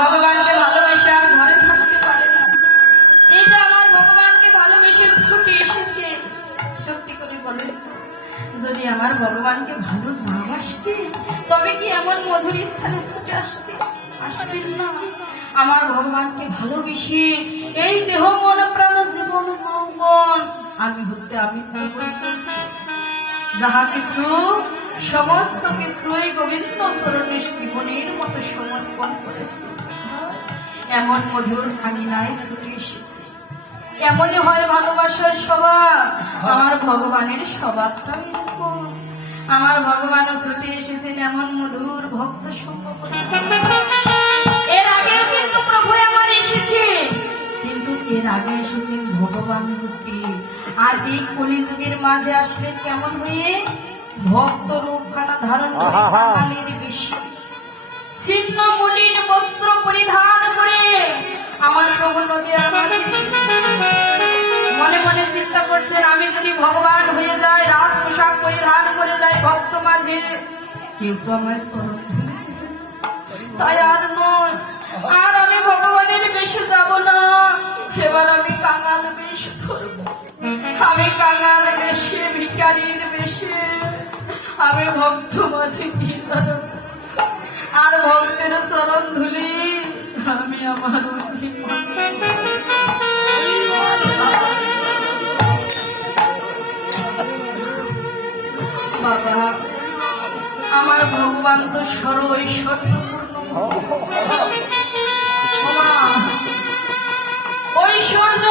ভগবানকে ভালোবেসে আর ঘরে থাকতে পারে না। এই যে আমার ভগবানকে ভালোবেসে ছুটে এসেছে, সত্যি করে বলে যদি আমার ভগবানকে ভালো না বাসতে তবে কি এমন মধুর স্থানে ছুটে আসতেন না। আমার ভগবানকে ভালোবেসে এই দেহ মন প্রাণ জীবন যৌবন আমি হতে আমি যাহা কিছু সমস্ত কিছুই গোবিন্দ চরণের জীবনের মতো সমর্পণ করেছে। এমন মধুর ভাঙিনায় ছুটে এসেছে। এমনই হয় ভালোবাসার স্বভাব। আমার ভগবানের স্বভাবটা এরকম। আমার ভগবানও ছুটে এসেছেন এমন মধুর ভক্ত সঙ্গ করে। এর আগেও কিন্তু প্রভু আমার এসেছে, কিন্তু এর আগে এসেছেন ভগবান রূপে। আর এই কলিযুগের মাঝে আসলে কেমন হয়ে ভক্ত রূপখানা ধারণ করে কাঙালের বেশে ছিন্ন মলিন বস্ত্র পরিধান করে আমার প্রভু নদীর মাঝে মনে মনে চিন্তা করছেন আমি যদি ভগবান হয়ে যাই, রাজ পোশাক পরিধান করে যাই ভক্ত মাঝে, কেউ তো আমার স্মরণ তাই আর নয়, আর আমি ভগবানের বেশে যাব না। এবার আমি কাঙাল বেশ করব। আমি কাঙাল বেশে ভিখারির বেশে আমি ভক্ত মাঝে কি আর ভক্তের চরণ ধুলি আমি আমার বাবা আমার ভগবান তো সর ঐশ্বর্যপূর্ণ ঐশ্বর্য